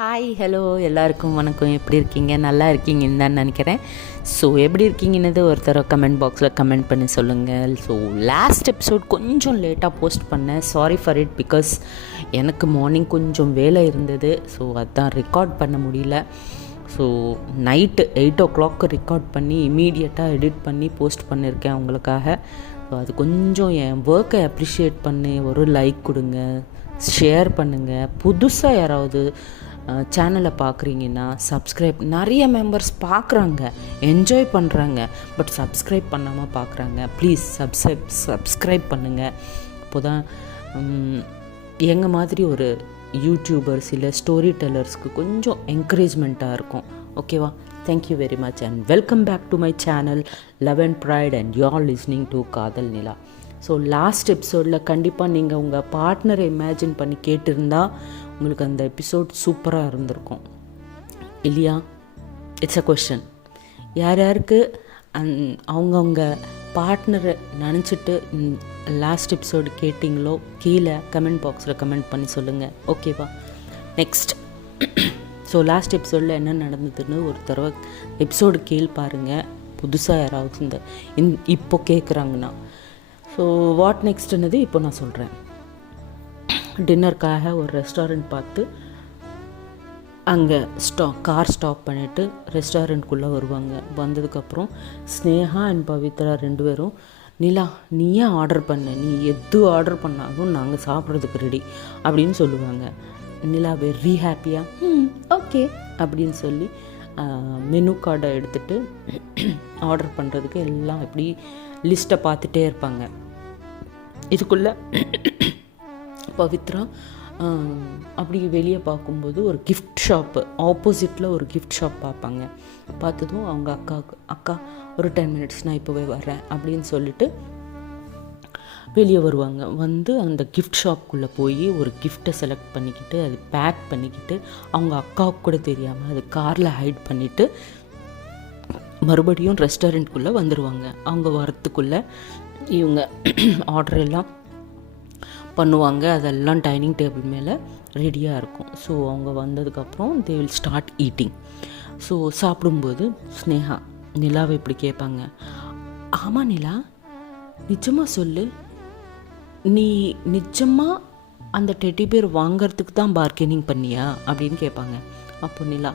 Hi hello எல்லாருக்கும் வணக்கம். எப்படி இருக்கீங்க? நல்லா இருக்கீங்கன்னு தான் நினைக்கிறேன். ஸோ எப்படி இருக்கீங்கன்னு ஒருத்தர் கமெண்ட் பாக்ஸில் கமெண்ட் பண்ணி சொல்லுங்கள். ஸோ லாஸ்ட் எபிசோட் கொஞ்சம் லேட்டாக போஸ்ட் பண்ணேன். Sorry for it. பிகாஸ் எனக்கு மார்னிங் கொஞ்சம் வேலை இருந்தது. ஸோ அதான் ரெக்கார்ட் பண்ண முடியல. ஸோ நைட்டு 8 o'clock ரெக்கார்ட் பண்ணி இமீடியட்டாக எடிட் பண்ணி போஸ்ட் பண்ணியிருக்கேன் உங்களுக்காக. ஸோ அது கொஞ்சம் என் ஒர்க்கை அப்ரிஷியேட் பண்ணி ஒரு லைக் கொடுங்க, ஷேர் பண்ணுங்கள். புதுசாக யாராவது சேனலை பார்க்குறீங்கன்னா சப்ஸ்கிரைப். நிறைய மெம்பர்ஸ் பார்க்குறாங்க, என்ஜாய் பண்ணுறாங்க, பட் சப்ஸ்கிரைப் பண்ணாமல் பார்க்குறாங்க. ப்ளீஸ் சப்ஸ்கிரைப் பண்ணுங்கள். அப்போ தான் எங்கள் மாதிரி ஒரு யூடியூபர்ஸ் இல்லை ஸ்டோரி டெல்லர்ஸ்க்கு கொஞ்சம் என்கரேஜ்மெண்ட்டாக இருக்கும். ஓகேவா? Thank you very much and welcome back to my channel love and pride and you are listening to Kadhal Nila. So last எபிசோடில் கண்டிப்பாக நீங்கள் உங்கள் பார்ட்னரை இமேஜின் பண்ணி கேட்டிருந்தா உங்களுக்கு அந்த எபிசோட் சூப்பராக இருந்திருக்கும் இல்லையா? It's a question. யார் யாருக்கு அவங்கவுங்க பார்ட்னரை நினச்சிட்டு லாஸ்ட் எபிசோடு கேட்டிங்களோ கீழே கமெண்ட் பாக்ஸில் கமெண்ட் பண்ணி சொல்லுங்கள். ஓகேவா? நெக்ஸ்ட். ஸோ லாஸ்ட் எபிசோடில் என்ன நடந்ததுன்னு ஒரு தடவை எபிசோடு கேள் பாருங்கள். புதுசாக யாராவது இப்போ கேட்குறாங்கன்னா. ஸோ வாட் நெக்ஸ்ட்னது இப்போ நான் சொல்கிறேன். டின்னருக்காக ஒரு ரெஸ்டாரண்ட் பார்த்து அங்கே கார் ஸ்டாப் பண்ணிவிட்டு ரெஸ்டாரண்ட்குள்ளே வருவாங்க. வந்ததுக்கப்புறம் ஸ்னேகா அண்ட் பவித்ரா 2 பேரும், நிலா நீயே ஆர்டர் பண்ண, நீ எது ஆர்டர் பண்ணாலும் நாங்கள் சாப்பிட்றதுக்கு ரெடி அப்படின்னு சொல்லுவாங்க. நிலா வெரி ஹாப்பியாக ஓகே அப்படின்னு சொல்லி மெனு கார்டை எடுத்துகிட்டு ஆர்டர் பண்ணுறதுக்கு எல்லாம் எப்படி லிஸ்ட்டை பார்த்துட்டே இருப்பாங்க. இதுக்குள்ளே பவித்ரா அப்படி வெளியே பார்க்கும்போது ஒரு கிஃப்ட் ஷாப்பு ஆப்போசிட்டில் ஒரு கிஃப்ட் ஷாப் பார்ப்பாங்க. பார்த்ததும் அவங்க அக்கா ஒரு 10 minutes நான் இப்போவே வர்றேன் அப்படின்னு சொல்லிட்டு வெளியே வருவாங்க. வந்து அந்த கிஃப்ட் ஷாப்புக்குள்ளே போய் ஒரு கிஃப்ட்டை செலக்ட் பண்ணிக்கிட்டு அது பேக் பண்ணிக்கிட்டு அவங்க அக்காவுக்கு கூட தெரியாமல் அது காரில் ஹைட் பண்ணிவிட்டு மறுபடியும் ரெஸ்டாரண்ட்குள்ளே வந்துடுவாங்க. அவங்க வரத்துக்குள்ளே இவங்க ஆர்டர் எல்லாம் பண்ணுவாங்க. அதெல்லாம் டைனிங் டேபிள் மேலே ரெடியாக இருக்கும். ஸோ அவங்க வந்ததுக்கப்புறம் they will start eating. So சாப்பிடும்போது ஸ்னேகா நிலாவை இப்படி கேட்பாங்க, ஆமாம் நிலா, நிஜமாக சொல்லு, நீ நிஜமாக அந்த டெடி பேர் வாங்கிறதுக்கு தான் பார்கெனிங் பண்ணியா அப்படின்னு கேட்பாங்க. அப்போ நிலா,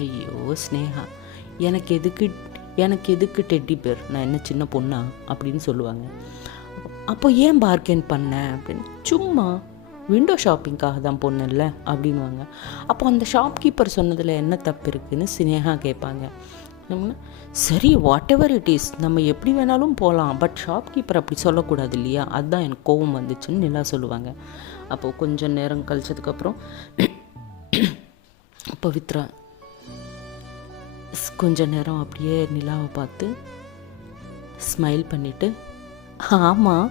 ஐயோ ஸ்னேகா, எனக்கு எதுக்கு டெட்டி பேர், நான் என்ன சின்ன பொண்ணா அப்படின்னு சொல்லுவாங்க. அப்போ ஏன் பார்கென் பண்ண அப்படின்னு, சும்மா விண்டோ ஷாப்பிங்காக தான் பொண்ணுல்ல அப்படின்வாங்க. அப்போ அந்த ஷாப்கீப்பர் சொன்னதில் என்ன தப்பு இருக்குதுன்னு ஸ்னேகா கேட்பாங்க. சரி வாட் எவர் இட் இஸ், நம்ம எப்படி வேணாலும் போகலாம், பட் ஷாப்கீப்பர் அப்படி சொல்லக்கூடாது இல்லையா, அதுதான் எனக்கு கோபம் வந்துச்சுன்னு நிலா சொல்லுவாங்க. அப்போது கொஞ்சம் நேரம் கழிச்சதுக்கப்புறம் பவித்ரா கொஞ்ச நேரம் அப்படியே நிலாவை பார்த்து ஸ்மைல் பண்ணிவிட்டு, ஆமாம்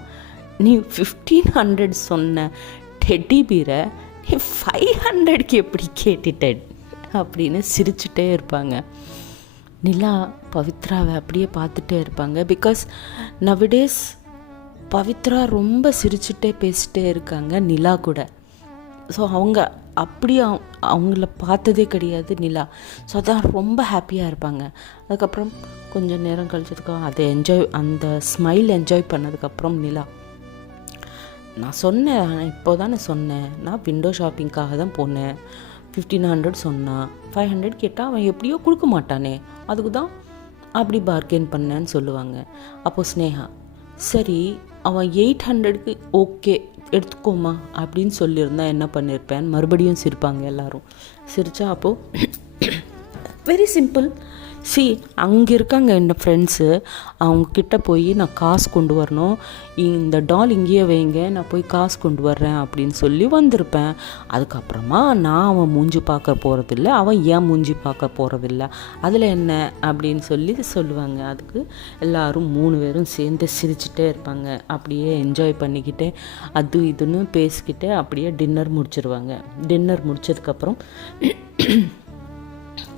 நீ 1500 சொன்ன டெட்டி பீரை நீ 500க்கு எப்படி கேட்டுட்ட அப்படின்னு சிரிச்சுட்டே இருப்பாங்க. நிலா பவித்ராவை அப்படியே பார்த்துட்டே இருப்பாங்க. பிகாஸ் நவடேஸ் பவித்ரா ரொம்ப சிரிச்சுட்டே பேசிட்டே இருக்காங்க நிலா கூட. ஸோ அவங்க அப்படியே அவங்கள பார்த்ததே கிடையாது நிலா. ஸோ அதான் ரொம்ப ஹாப்பியாக இருப்பாங்க. அதுக்கப்புறம் கொஞ்சம் நேரம் கழிச்சதுக்கு அதை அந்த ஸ்மைல் என்ஜாய் பண்ணதுக்கப்புறம் நிலா, நான் சொன்னேன், இப்போ தானே சொன்னேன், நான் விண்டோ ஷாப்பிங்காக தான் போனேன், 1500 சொன்னான், 500 கேட்டால் அவன் எப்படியோ கொடுக்க மாட்டானே, அதுக்கு தான் அப்படி பார்கெயின் பண்ணேன்னு சொல்லுவாங்க. அப்போது ஸ்னேகா, சரி அவன் 800க்கு ஓகே எடுத்துக்கோமா அப்படின்னு சொல்லியிருந்தா என்ன பண்ணியிருப்பேன், மறுபடியும் சிரிப்பாங்க எல்லாரும். சிரித்தா அப்போது வெரி சிம்பிள். அங்கே இருக்காங்க என்னோடய ஃப்ரெண்ட்ஸு, அவங்கக்கிட்ட போய் நான் காசு கொண்டு வரணும், இந்த டால் இங்கேயே வைங்க, நான் போய் காசு கொண்டு வர்றேன் அப்படின்னு சொல்லி வந்திருப்பேன். அதுக்கப்புறமா நான் அவன் மூஞ்சி பார்க்க போகிறதில்ல, அவன் ஏன் மூஞ்சி பார்க்க போகிறதில்ல, அதில் என்ன அப்படின்னு சொல்லுவாங்க. அதுக்கு எல்லோரும் 3 பேரும் சேர்ந்து சிரிச்சுட்டே இருப்பாங்க. அப்படியே என்ஜாய் பண்ணிக்கிட்டே அது இதுன்னு பேசிக்கிட்டே அப்படியே டின்னர் முடிச்சிருவாங்க. டின்னர் முடிச்சதுக்கப்புறம்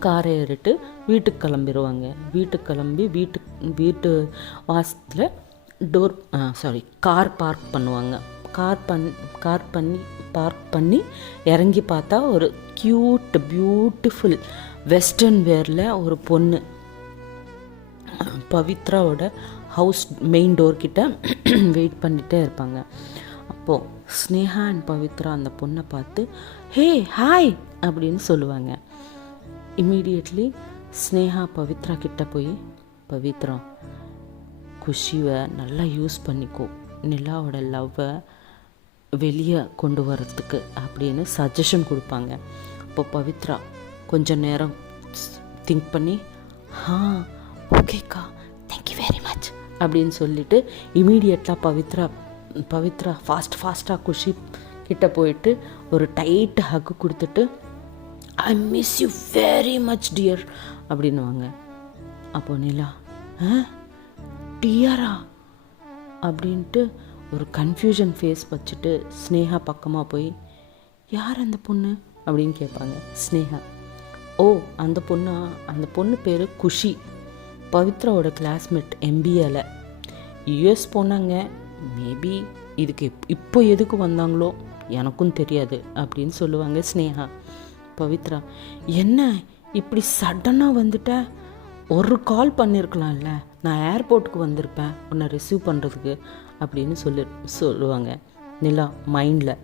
காரை ஏறிட்டு வீட்டுக்கு கிளம்பிடுவாங்க. வீட்டுக்கு கிளம்பி வீட்டு வாசத்தில் கார் பார்க் பண்ணுவாங்க. பார்க் பண்ணி இறங்கி பார்த்தா ஒரு பியூட்டிஃபுல் வெஸ்டர்ன் வேரில் ஒரு பொண்ணு பவித்ராவோட ஹவுஸ் மெயின் டோர் கிட்ட வெயிட் பண்ணிகிட்டே இருப்பாங்க. அப்போது ஸ்னேகா அண்ட் பவித்ரா அந்த பொண்ணை பார்த்து ஹே ஹாய் அப்படின்னு சொல்லுவாங்க. இம்மீடியட்லி ஸ்னேகா பவித்ரா கிட்ட போய், பவித்ரா குஷிவை நல்லா யூஸ் பண்ணிக்கோ, நிலாவோட லவ்வை வெளியே கொண்டு வரத்துக்கு அப்படின்னு சஜஷன் கொடுப்பாங்க. அப்போ பவித்ரா கொஞ்சம் நேரம் திங்க் பண்ணி ஓகேக்கா தேங்க்யூ வெரி மச் அப்படின்னு சொல்லிட்டு இமீடியட்டாக பவித்ரா ஃபாஸ்ட்டாக குஷி கிட்ட போயிட்டு ஒரு டைட் ஹக் கொடுத்துட்டு I miss you very much dear அப்படின்னுவாங்க. அப்போ நிலா டியரா அப்படின்ட்டு ஒரு கன்ஃபியூஷன் ஃபேஸ் வச்சுட்டு ஸ்னேகா பக்கமாக போய் யார் அந்த பொண்ணு அப்படின்னு கேட்பாங்க. ஸ்னேகா அந்த பொண்ணு பேர் குஷி, பவித்ராவோட கிளாஸ்மேட், MBAல US போனாங்க. மேபி இதுக்கு இப்போ எதுக்கு வந்தாங்களோ எனக்கும் தெரியாது அப்படின்னு சொல்லுவாங்க ஸ்னேகா. பவித்ரா என்ன இப்படி சடனாக வந்துட்ட, ஒரு கால் பண்ணியிருக்கலாம்ல, நான் ஏர்போர்ட்டுக்கு வந்திருப்பேன் உன்னை ரிசீவ் பண்ணுறதுக்கு அப்படின்னு சொல்லுவாங்க. நிலா மைண்டில்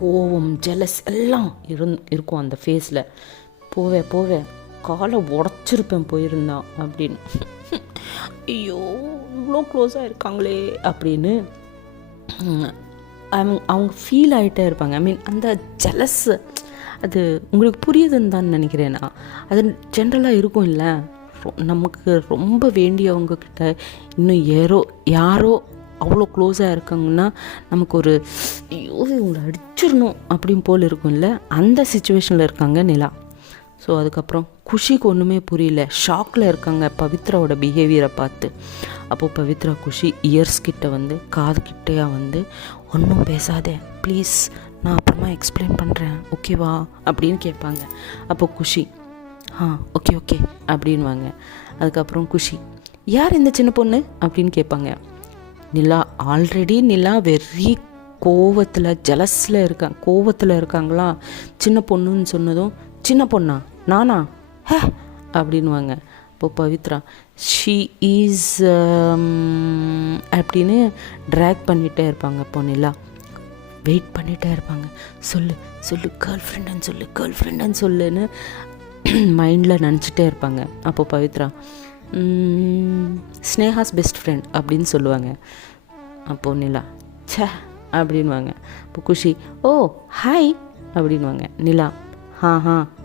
கோவம் ஜெலஸ் எல்லாம் இருக்கும் அந்த ஃபேஸில். போவேன் காலை உடச்சிருப்பேன் போயிருந்தான் அப்படின்னு. ஐயோ இவ்வளோ க்ளோஸாக இருக்காங்களே அப்படின்னு அவங்க ஃபீல் ஆகிட்டே இருப்பாங்க. அந்த ஜெலஸ் அது உங்களுக்கு புரியுதுன்னு தான் நினைக்கிறேன் நான். அது ஜென்ரலாக இருக்கும் இல்லை, நமக்கு ரொம்ப வேண்டியவங்க கிட்ட இன்னும் யாரோ அவ்வளோ க்ளோஸாக இருக்காங்கன்னா நமக்கு ஒரு ஐயோ இவங்களை அடிச்சிடணும் அப்படின்னு போல் இருக்கும்ல, அந்த சிச்சுவேஷனில் இருக்காங்க நிலா. ஸோ அதுக்கப்புறம் குஷிக்கு ஒன்றுமே புரியல, ஷாக்கில் இருக்காங்க பவித்ராவோட பிஹேவியரை பார்த்து. அப்போது பவித்ரா குஷி இயர்ஸ் கிட்ட வந்து காது கிட்டையா வந்து ஒன்றும் பேசாதே ப்ளீஸ், நான் அப்புறமா எக்ஸ்பிளைன் பண்ணுறேன் ஓகேவா அப்படின்னு கேட்பாங்க. அப்போ குஷி ஓகே அப்படின்வாங்க. அதுக்கப்புறம் குஷி யார் இந்த சின்ன பொண்ணு அப்படின்னு கேட்பாங்க. ஆல்ரெடி நிலா வெரி கோவத்தில் இருக்காங்களா. சின்ன பொண்ணுன்னு சொன்னதும் சின்ன பொண்ணா நானா அப்படின்வாங்க. இப்போ பவித்ரா ஷீ இஸ் அப்படின்னு ட்ராக் பண்ணிகிட்டே இருப்பாங்க. இப்போ நிலா வெயிட் பண்ணிகிட்டே இருப்பாங்க. சொல்லு கேர்ள் ஃப்ரெண்டுன்னு சொல்லுன்னு மைண்டில் நினச்சிட்டே இருப்பாங்க. அப்போ பவித்ரா ஸ்னேகாஸ் பெஸ்ட் ஃப்ரெண்ட் அப்படின்னு சொல்லுவாங்க. அப்போது நிலா அப்படின்வாங்க. இப்போ குஷி ஹாய் அப்படின்வாங்க. நிலா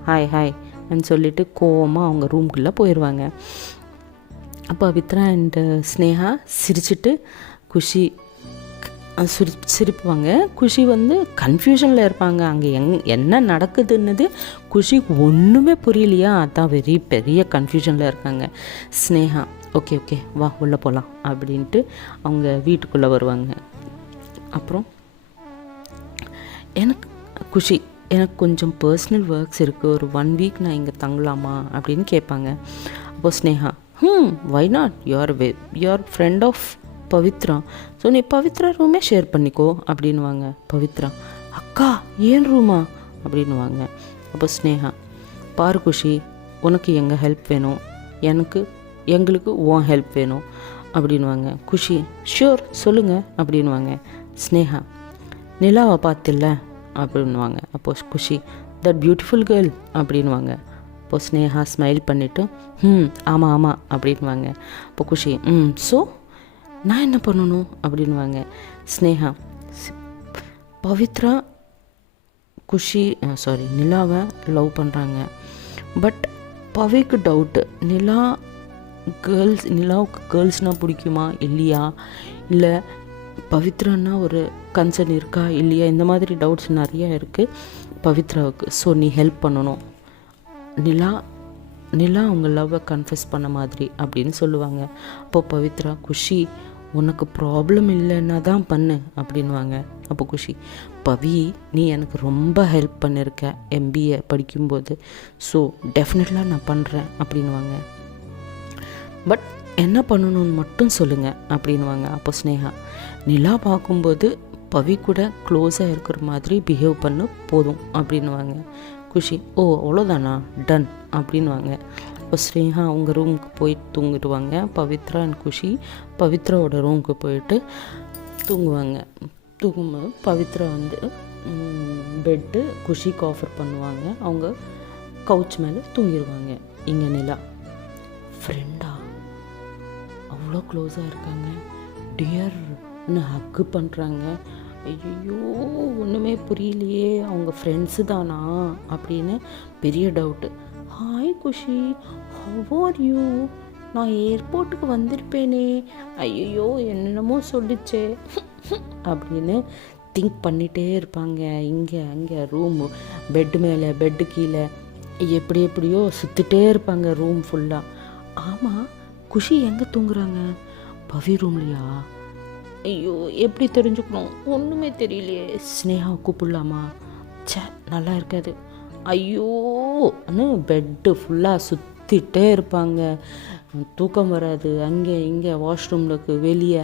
ஹாய் அப்படின்னு சொல்லிட்டு கோவமாக அவங்க ரூம்குள்ளே போயிடுவாங்க. அப்போ பவித்ரா அண்ட் ஸ்னேகா சிரிச்சிட்டு குஷி சிரிப்புவாங்க. குஷி வந்து கன்ஃபியூஷனில் இருப்பாங்க, அங்கே என்ன நடக்குதுன்னது குஷிக்கு ஒன்றுமே புரியலையா, அதான் பெரிய கன்ஃபியூஷனில் இருக்காங்க. ஸ்னேகா ஓகே வா உள்ளே போகலாம் அப்படின்ட்டு அவங்க வீட்டுக்குள்ளே வருவாங்க. அப்புறம் எனக்கு கொஞ்சம் பர்சனல் ஒர்க்ஸ் இருக்குது, ஒரு 1 வீக் நான் இங்கே தங்கலாமா அப்படின்னு கேட்பாங்க. அப்போது Sneha why not, you are friend of Pavithra, so நீ பவித்ரா ரூமே ஷேர் பண்ணிக்கோ அப்படின்வாங்க. பவித்ரா அக்கா ஏன் ரூமா அப்படின்வாங்க. அப்போ ஸ்னேகா பாரு குஷி, உனக்கு எங்கள் ஹெல்ப் வேணும், எங்களுக்கு உன் ஹெல்ப் வேணும் அப்படின்வாங்க. குஷி ஷூர் சொல்லுங்கள் அப்படின்வாங்க. ஸ்னேகா நிலாவை பார்த்தில்ல அப்படின்வாங்க. அப்போது குஷி தட் பியூட்டிஃபுல் கேர்ள் அப்படின்வாங்க. அப்போது ஸ்னேகா ஸ்மைல் பண்ணிவிட்டு ஆமாம் அப்படின்வாங்க. அப்போ குஷி ஸோ நான் என்ன பண்ணணும் அப்படின்வாங்க. ஸ்னேகா பவித்ரா நிலாவை லவ் பண்ணுறாங்க, பட் பவிக்கு டவுட்டு நிலாவுக்கு கேர்ள்ஸ்னால் பிடிக்குமா இல்லையா, இல்லை பவித்ரான்னா ஒரு கன்சர்ன் இருக்கா இல்லையா, இந்த மாதிரி டவுட்ஸ் நிறையா இருக்குது பவித்ராவுக்கு. ஸோ நீ ஹெல்ப் பண்ணணும், நிலா அவங்க லவ்வை கன்ஃபெஸ் பண்ண மாதிரி அப்படின்னு சொல்லுவாங்க. அப்போது பவித்ரா குஷி உனக்கு ப்ராப்ளம் இல்லைன்னா தான் பண்ணு அப்படின்வாங்க. அப்போ குஷி பவி நீ எனக்கு ரொம்ப ஹெல்ப் பண்ணியிருக்க MBA படிக்கும்போது, ஸோ டெஃபினெட்லாக நான் பண்ணுறேன் அப்படின்வாங்க. பட் என்ன பண்ணணும்னு மட்டும் சொல்லுங்கள் அப்படின்வாங்க. அப்போ ஸ்னேகா நிலா பார்க்கும்போது பவி கூட க்ளோஸாக இருக்கிற மாதிரி பிஹேவ் பண்ணு போதும் அப்படின்வாங்க. குஷி ஓ அவ்வளோதானா டன் அப்படின்வாங்க. இப்போ ஸ்னேகா அவங்க ரூமுக்கு போய் தூங்கிடுவாங்க. பவித்ரா அண்ட் குஷி பவித்ராவோட ரூமுக்கு போயிட்டு தூங்குவாங்க. தூங்கும்போது பவித்ரா வந்து பெட்டு குஷிக்கு ஆஃபர் பண்ணுவாங்க. அவங்க கவுச் மேலே தூங்கிடுவாங்க. இங்கே நிலா ஃப்ரெண்டா அவ்வளோ க்ளோஸாக இருக்காங்க, டியர்னு ஹக்கு பண்ணுறாங்க. ஐயோ ஒன்றுமே புரியலையே, அவங்க ஃப்ரெண்ட்ஸு தானா அப்படின்னு பெரிய doubt. Hi Khushi, how are you? நான் ஏர்போர்ட்டுக்கு வந்திருப்பேனே, ஐயோ என்னென்னமோ சொல்லிச்சே அப்படின்னு திங்க் பண்ணிகிட்டே இருப்பாங்க. இங்கே அங்கே ரூமு பெட்டு மேலே பெட்டு கீழே எப்படி எப்படியோ சுற்றிட்டே இருப்பாங்க ரூம் ஃபுல்லாக. ஆமாம், குஷி எங்கே தூங்குறாங்க? பவி ரூம்லையா? ஐயோ எப்படி தெரிஞ்சுக்கணும், ஒன்றுமே தெரியலையே. ஸ்னேகாவை கூப்பிடலாமா? சே நல்லா இருக்காது. ஐயோன்னு பெட்டு ஃபுல்லாக சுற்றிட்டே இருப்பாங்க. தூக்கம் வராது. அங்கே இங்கே வாஷ்ரூம்லுக்கு வெளியே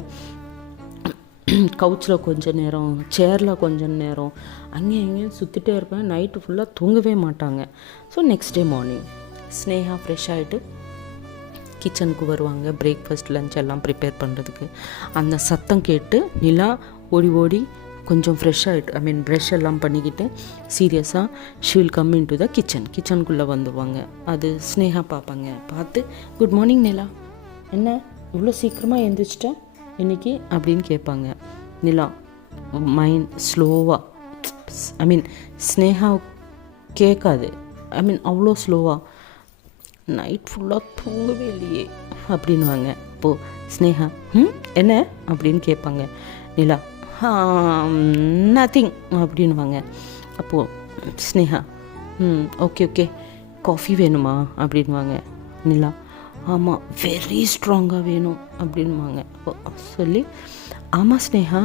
கவுச்சில் கொஞ்சம் நேரம், சேரில் கொஞ்சம் நேரம், அங்கே எங்கேயும் சுற்றிட்டே இருப்பேன். நைட்டு ஃபுல்லாக தூங்கவே மாட்டாங்க. So next day morning Sneha fresh ஆகிட்டு கிச்சனுக்கு வருவாங்க. பிரேக்ஃபாஸ்ட் லஞ்ச் எல்லாம் ப்ரிப்பேர் பண்ணுறதுக்கு. அந்த சத்தம் கேட்டு நிலா ஓடி ஓடி கொஞ்சம் ஃப்ரெஷ் ஆகிட்டு ப்ரஷ் எல்லாம் பண்ணிக்கிட்டு சீரியஸாக she will come in to the கிச்சனுக்குள்ளே வந்துடுவாங்க. அது ஸ்னேகா பார்ப்பாங்க. பார்த்து குட் மார்னிங் நிலா, என்ன இவ்வளோ சீக்கிரமாக எழுந்திரிச்சிட்டேன் இன்னைக்கு அப்படின்னு கேட்பாங்க. நிலா மைண்ட் ஸ்லோவாக ஸ்னேகா கேட்காது. அவ்வளோ ஸ்லோவாக நைட் ஃபுல்லாக தூங்கவே இல்லையே அப்படின்வாங்க. அப்போது ஸ்னேகா என்ன அப்படின்னு கேட்பாங்க. நிலா நத்திங் அப்படின்வாங்க. அப்போது ஸ்னேகா ஓகே ஓகே காஃபி வேணுமா அப்படின்வாங்க. நிலா ஆமாம் வெரி ஸ்ட்ராங்காக வேணும் அப்படின்வாங்க. சொல்லி ஆமாம் ஸ்னேகா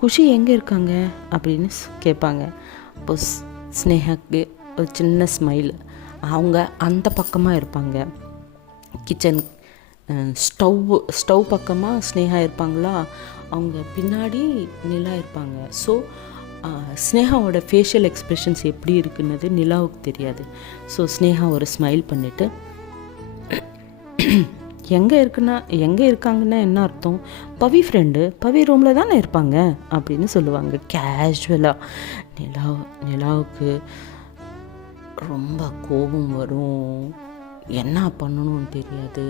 குஷி எங்கே இருக்காங்க அப்படின்னு கேட்பாங்க. அப்போ ஸ்னேகாக்கு ஒரு சின்ன ஸ்மைல். அவங்க அந்த பக்கமாக இருப்பாங்க. கிச்சன் ஸ்டவ் பக்கமாக ஸ்னேகா இருப்பாங்களா, அவங்க பின்னாடி நிலா இருப்பாங்க. ஸோ ஸ்னேகாவோட ஃபேஷியல் எக்ஸ்ப்ரெஷன்ஸ் எப்படி இருக்குன்னு நிலாவுக்கு தெரியாது. ஸோ ஸ்னேகா ஒரு ஸ்மைல் பண்ணிவிட்டு எங்கே இருக்காங்கன்னா என்ன அர்த்தம்? பவி ஃப்ரெண்டு பவி ரூமில் தானே இருப்பாங்க அப்படின்னு சொல்லுவாங்க கேஷுவலாக. நிலாவுக்கு ரொம்ப கோபம் வரும். என்ன பண்ணணும்னு தெரியாது.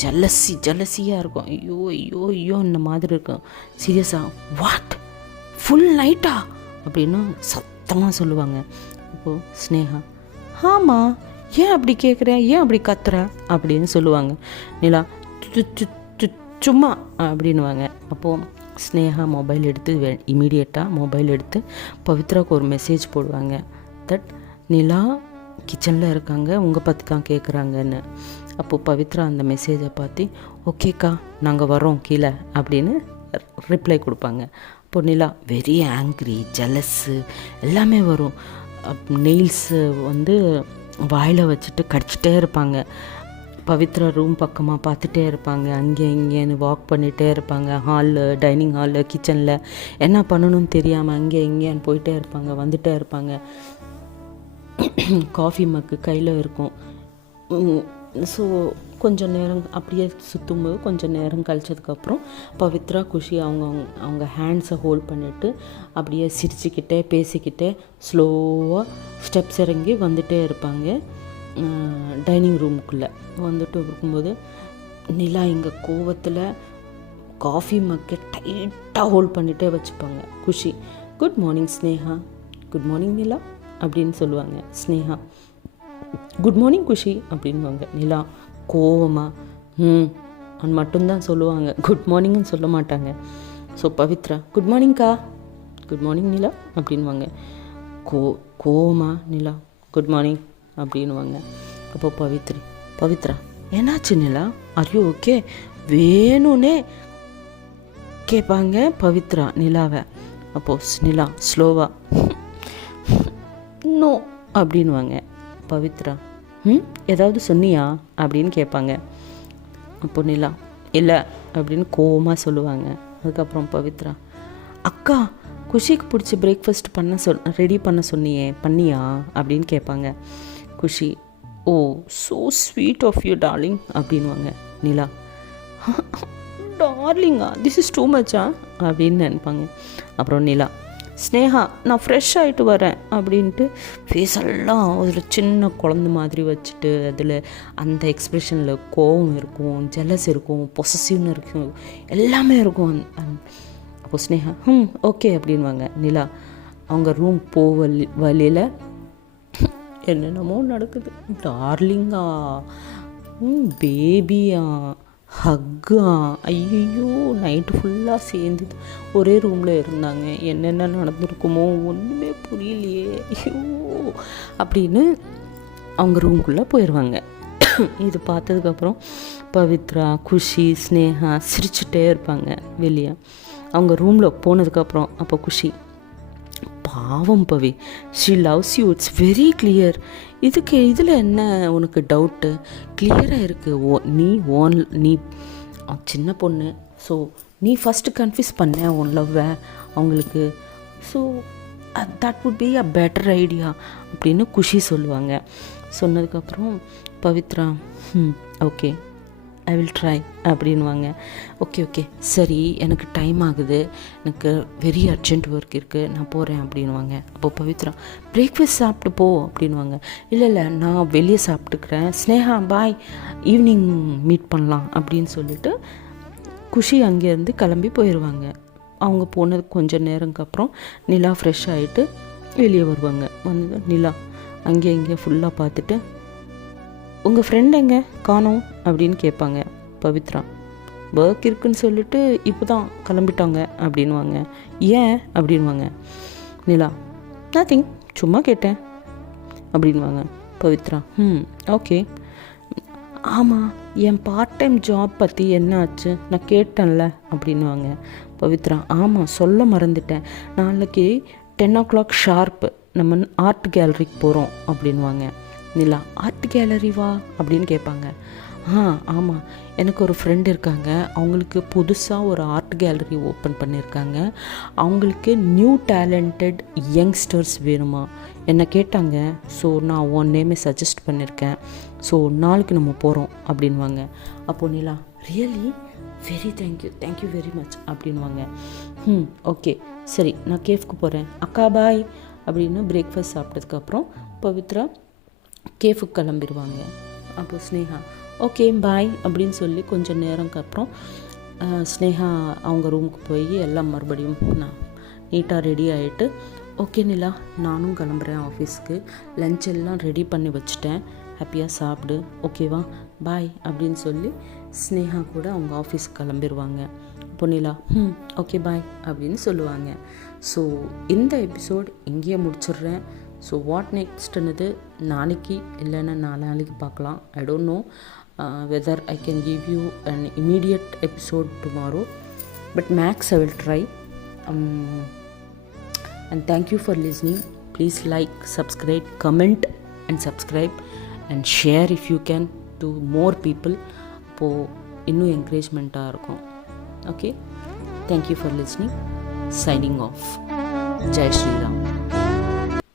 ஜலசியாக இருக்கும். ஐயோ இந்த மாதிரி இருக்கும். சீரியஸாக வாட் ஃபுல் நைட்டா அப்படின்னு சத்தமாக சொல்லுவாங்க. இப்போது ஸ்னேகா ஆமாம் ஏன் அப்படி கேட்குறேன், ஏன் அப்படி கத்துறேன் அப்படின்னு சொல்லுவாங்க. நிலா சும்மா அப்படின்வாங்க. அப்போது ஸ்னேகா மொபைல் எடுத்து இமீடியட்டாக மொபைல் எடுத்து பவித்ராவுக்கு ஒரு மெசேஜ் போடுவாங்க. தட் நிலா கிச்சனில் இருக்காங்க, உங்கள் பற்றி தான் கேட்குறாங்கன்னு. அப்போது பவித்ரா அந்த மெசேஜை பார்த்து ஓகேக்கா நாங்கள் வரோம் கீழே அப்படின்னு ரிப்ளை கொடுப்பாங்க. அப்போது நிலா வெரி ஆங்க்ரி, ஜெலஸ்ஸு எல்லாமே வரும். நெயில்ஸு வந்து வாயில் வச்சுட்டு கடிச்சிட்டே இருப்பாங்க. பவித்ரா ரூம் பக்கமாக பார்த்துட்டே இருப்பாங்க. அங்கே இங்கேன்னு வாக் பண்ணிகிட்டே இருப்பாங்க. ஹாலில், டைனிங் ஹாலில், கிச்சனில் என்ன பண்ணணும்னு தெரியாமல் அங்கே இங்கேன்னு போயிட்டே இருப்பாங்க, வந்துகிட்டே இருப்பாங்க. காஃபி மக்கு கையில் இருக்கும். ஸோ கொஞ்சம் நேரம் அப்படியே சுற்றும்போது கொஞ்சம் நேரம் கழிச்சதுக்கப்புறம் பவித்ரா குஷி அவங்க ஹேண்ட்ஸை ஹோல்ட் பண்ணிவிட்டு அப்படியே சிரிச்சுக்கிட்டே பேசிக்கிட்டே ஸ்லோவாக ஸ்டெப்ஸ் இறங்கி வந்துகிட்டே இருப்பாங்க. டைனிங் ரூமுக்குள்ளே வந்துட்டு இருக்கும்போது நிலா இங்கே கோவத்தில் காஃபி மக்கை டைட்டாக ஹோல்ட் பண்ணிகிட்டே வச்சுப்பாங்க. Khushi good morning Sneha, good morning Nila அப்படின்னு சொல்லுவாங்க. ஸ்னேகா குட் மார்னிங் குஷி அப்படின்வாங்க. நிலா கோவமாக அது மட்டும்தான் சொல்லுவாங்க, குட் மார்னிங்னு சொல்ல மாட்டாங்க. ஸோ பவித்ரா குட் மார்னிங்க்கா, குட் மார்னிங் நிலா அப்படின்வாங்க. கோவமா நிலா குட் மார்னிங் அப்படின்வாங்க. அப்போ பவித்ரா என்னாச்சு நிலா, ஆர் யூ ஓகே வேணும்னே கேட்பாங்க பவித்ரா நிலாவை. அப்போது நிலா ஸ்லோவாக நோ அப்படின்வாங்க. பவித்ரா ஏதாவது சொன்னியா அப்படின்னு கேட்பாங்க. அப்போ நிலா இல்லை அப்படின்னு கோவமாக சொல்லுவாங்க. அதுக்கப்புறம் பவித்ரா, அக்கா குஷிக்கு பிடிச்ச பிரேக்ஃபாஸ்ட் ரெடி பண்ண சொன்னியே, பண்ணியா அப்படின்னு கேட்பாங்க. Khushi, oh so sweet of you darling அப்படின்வாங்க. நிலா, டார்லிங்கா, திஸ் இஸ் டூ மச்சா அப்படின்னு நினைப்பாங்க. அப்புறம் நிலா, ஸ்னேகா நான் ஃப்ரெஷ் ஆகிட்டு வரேன் அப்படின்ட்டு ஃபேஸெல்லாம் ஒரு சின்ன குழந்த மாதிரி வச்சுட்டு அதில் அந்த எக்ஸ்ப்ரெஷனில் கோவம் இருக்கும், ஜெலஸ் இருக்கும், பொசசிவ்னு இருக்கும், எல்லாமே இருக்கும். அப்போது ஸ்னேகா ஓகே அப்படின்வாங்க. நிலா அவங்க ரூம் வழியில் என்னென்னமோ நடக்குது. டார்லிங்கா, பேபியா, ஹக்கா, ஐயோ நைட்டு ஃபுல்லாக சேர்ந்து ஒரே ரூமில் இருந்தாங்க, என்னென்ன நடந்திருக்குமோ ஒன்றுமே புரியலையே, ஐயோ அப்படின்னு அவங்க ரூம்குள்ளே போயிடுவாங்க. இது பார்த்ததுக்கப்புறம் பவித்ரா, குஷி, ஸ்னேகா சிரிச்சுட்டே இருப்பாங்க வெளியே. அவங்க ரூமில் போனதுக்கப்புறம் அப்போ குஷி, பாவம் Pavi, she loves you, it's very clear. இதில் என்ன உனக்கு டவுட்டு? கிளியராக இருக்குது. நீ சின்ன பொண்ணு, ஸோ நீ ஃபஸ்ட்டு கன்ஃபியூஸ் பண்ண உன் லவ்வை அவங்களுக்கு. So that would be a better idea அப்படின்னு குஷி சொல்லுவாங்க. சொன்னதுக்கப்புறம் Pavithra, okay I will try அப்படின்வாங்க. ஓகே சரி, எனக்கு டைம் ஆகுது, எனக்கு வெரி அர்ஜென்ட் ஒர்க் இருக்குது, நான் போகிறேன் அப்படின்வாங்க. அப்போது பவித்ரா, பிரேக்ஃபாஸ்ட் சாப்பிட்டு போ அப்படின்வாங்க. இல்லை நான் வெளியே சாப்பிட்டுக்கிறேன், ஸ்னேகா பாய், ஈவினிங் மீட் பண்ணலாம் அப்படின்னு சொல்லிட்டு குஷி அங்கேருந்து கிளம்பி போயிடுவாங்க. அவங்க போனது கொஞ்சம் நேரம்க்கு அப்புறம் நிலா ஃப்ரெஷ் ஆகிட்டு வெளியே வருவாங்க. வந்து நிலா அங்கே இங்கே ஃபுல்லாக பார்த்துட்டு, உங்கள் ஃப்ரெண்ட் எங்கே காணோம் அப்படின்னு கேட்பாங்க. பவித்ரா, ஒர்க் இருக்குன்னு சொல்லிட்டு இப்போ தான் கிளம்பிட்டாங்க அப்படின்வாங்க. ஏன் அப்படின்வாங்க. நிலா, நத்திங், சும்மா கேட்டேன் அப்படின்வாங்க. பவித்ரா, ஓகே. ஆமாம், என் பார்ட் டைம் ஜாப் பற்றி என்ன ஆச்சு, நான் கேட்டேன்ல அப்படின்வாங்க. பவித்ரா, ஆமாம் சொல்ல மறந்துட்டேன், நாளைக்கு 10 o'clock ஷார்ப்பு நம்ம ஆர்ட் கேலரிக்கு போகிறோம் அப்படின்வாங்க. நிலா, ஆர்ட் கேலரி வா அப்படின்னு கேட்பாங்க. ஆமாம், எனக்கு ஒரு ஃப்ரெண்ட் இருக்காங்க, அவங்களுக்கு புதுசாக ஒரு ஆர்ட் கேலரி ஓப்பன் பண்ணியிருக்காங்க, அவங்களுக்கு நியூ டேலண்டட் யங்ஸ்டர்ஸ் வேணுமா, என்னை கேட்டாங்க, ஸோ நான் உன் நேமே சஜஸ்ட் பண்ணியிருக்கேன், ஸோ நாளைக்கு நம்ம போகிறோம் அப்படின்வாங்க. அப்போது Nila, really very thank you very much அப்படின்வாங்க. ஓகே சரி, நான் கேஃப்க்கு போகிறேன், அக்கா பாய் அப்படின்னு பிரேக்ஃபாஸ்ட் சாப்பிட்டதுக்கப்புறம் பவித்ரா கேஃபுக்கு கிளம்பிடுவாங்க. அப்போது ஸ்னேகா, ஓகே பாய் அப்படின்னு சொல்லி கொஞ்சம் நேரம்க்கு அப்புறம் ஸ்னேகா அவங்க ரூமுக்கு போய் எல்லாம் மறுபடியும் நான் நீட்டாக ரெடி ஆகிட்டு, ஓகே நிலா நானும் கிளம்புறேன் ஆஃபீஸ்க்கு, லஞ்ச் எல்லாம் ரெடி பண்ணி வச்சுட்டேன், ஹாப்பியாக சாப்பிடு, ஓகேவா பாய் அப்படின்னு சொல்லி ஸ்னேகா கூட அவங்க ஆஃபீஸ்க்கு கிளம்பிடுவாங்க. இப்போ நிலா ஓகே பாய் அப்படின்னு சொல்லுவாங்க. ஸோ இந்த எபிசோட் இங்கேயே முடிச்சிடுறேன். ஸோ வாட் நெக்ஸ்ட்னது நாளைக்கு இல்லைன்னா நாளைக்கு பார்க்கலாம். I don't know whether I can give you an immediate episode tomorrow, but max I will try. And thank you for listening. Please like, subscribe, comment and subscribe and share if you can to more people. அப்போது இன்னும் என்கரேஜ்மெண்ட்டாக இருக்கும். Okay, thank you for listening. Signing off. Jai Shri Ram.